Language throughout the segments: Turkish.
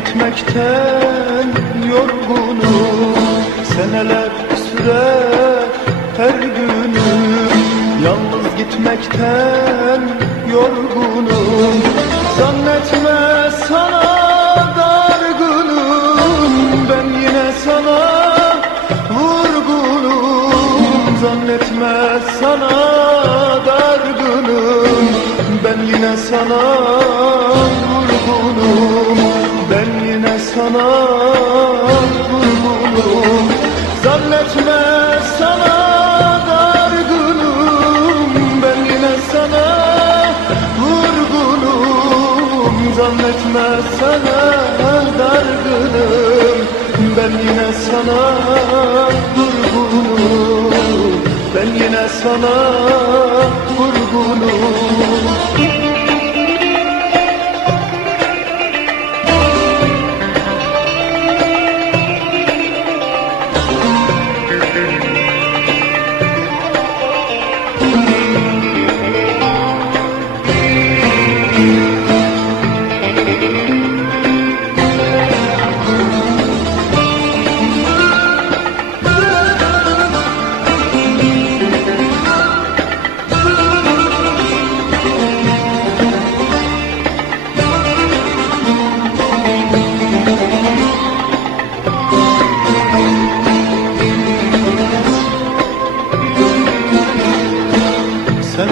gitmekten yorgunum. Seneler sürer her günüm Yalnız gitmekten yorgunum. Zannetme sana dargınım Ben yine sana vurgunum. Zannetme sana dargınım Ben yine sana vurgunum Zannetme sana dargınım Ben yine sana vurgunum Zannetme sana dargınım Ben yine sana vurgunum Ben yine sana vurgunum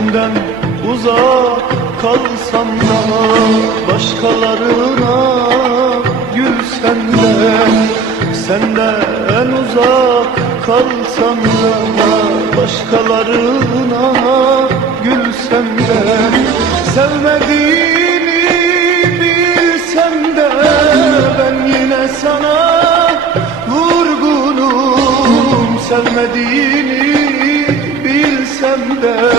Senden uzak kalsam da Başkalarına gülsem de Senden uzak kalsam da Başkalarına gülsem de Sevmediğini bilsem de Ben yine sana vurgunum. Sevmediğini bilsem de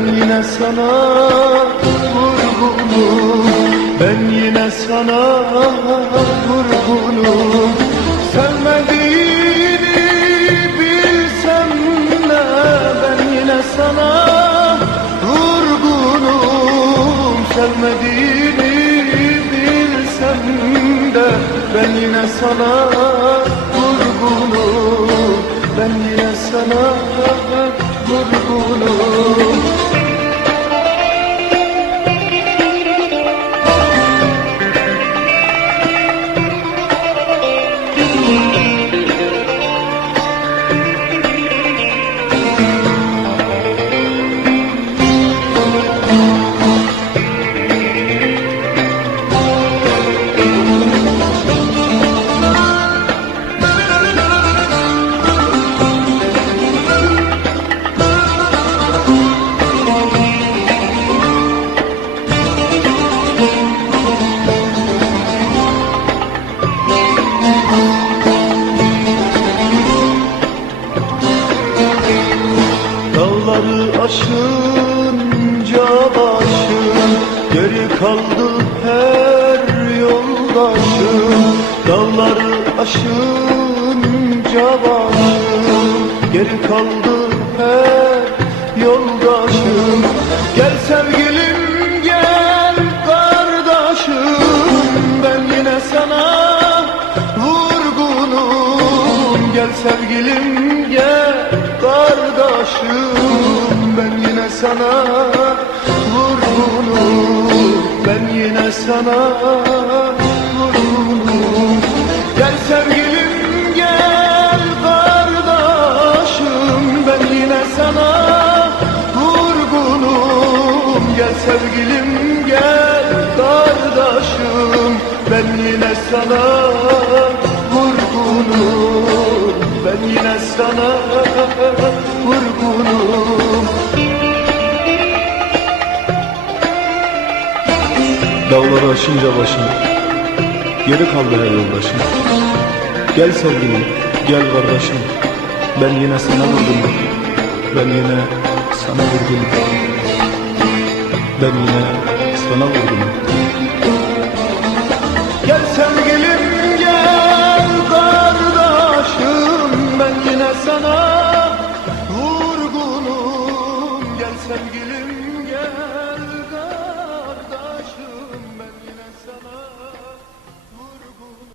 ben yine sana vurgunum. Ben yine sana vurgunum. Sevmediğini bilsem de ben yine sana vurgunum. Sevmediğini bilsem de ben yine sana her yoldaşım Dağları aşınca başım. Geri kaldı her yoldaşım. Gel sevgilim gel kardeşim. Ben yine sana vurgunum. Gel sevgilim gel kardeşim. Ben yine sana sana Gel sevgilim gel kardeşim Ben yine sana vurgunum. Gel sevgilim gel kardeşim Ben yine sana vurgunum. Ben yine sana Dağları aşınca başım Geri kaldı her yoldaşım Gel sevgilim, gel kardeşim. Ben yine sana vurdum. Ben yine sana vurdum. Ben yine sana vurdum. Gel sevgilim gel kardeşim. Ben yine sana vurgunum. Gel sevgilim